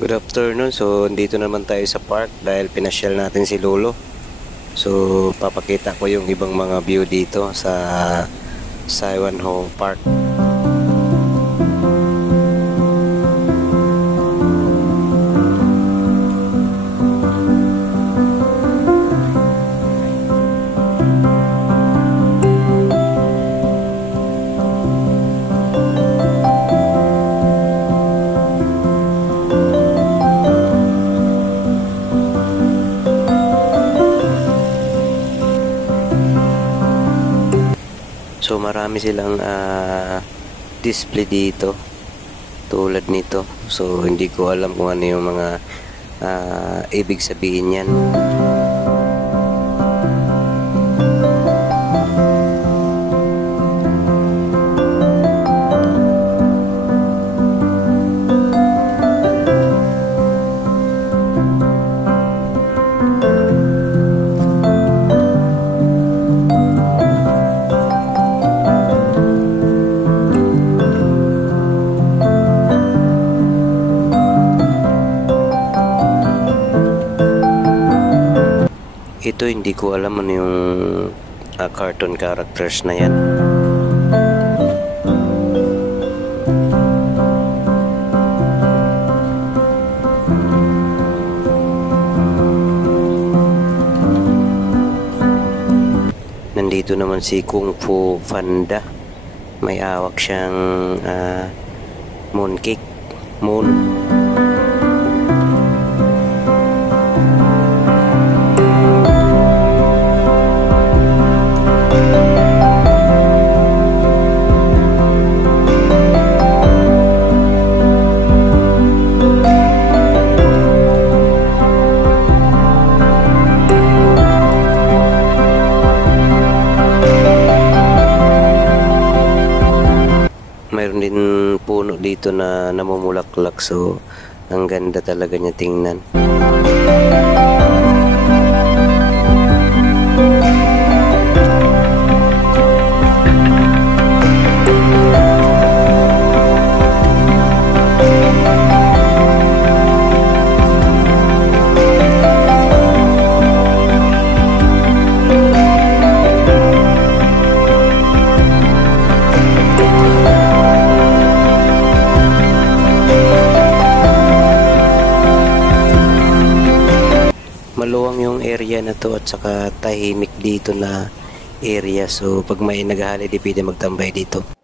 Good afternoon. So, dito naman tayo sa park dahil pinasyal natin si Lolo. So, papakita ko yung ibang mga view dito sa Saiwan Ho Park. So marami silang display dito tulad nito. So hindi ko alam kung ano yung mga ibig sabihin yan. Ito hindi ko alam ano yung cartoon characters na yan. Nandito naman si Kung Fu Panda. May awak siyang mooncake. Moon. Mayroon din puno dito na namumulaklak, so ang ganda talaga niya tingnan. Maluwang yung area na to at saka tahimik dito na area, so pag may nag-holiday pwede magtambay dito.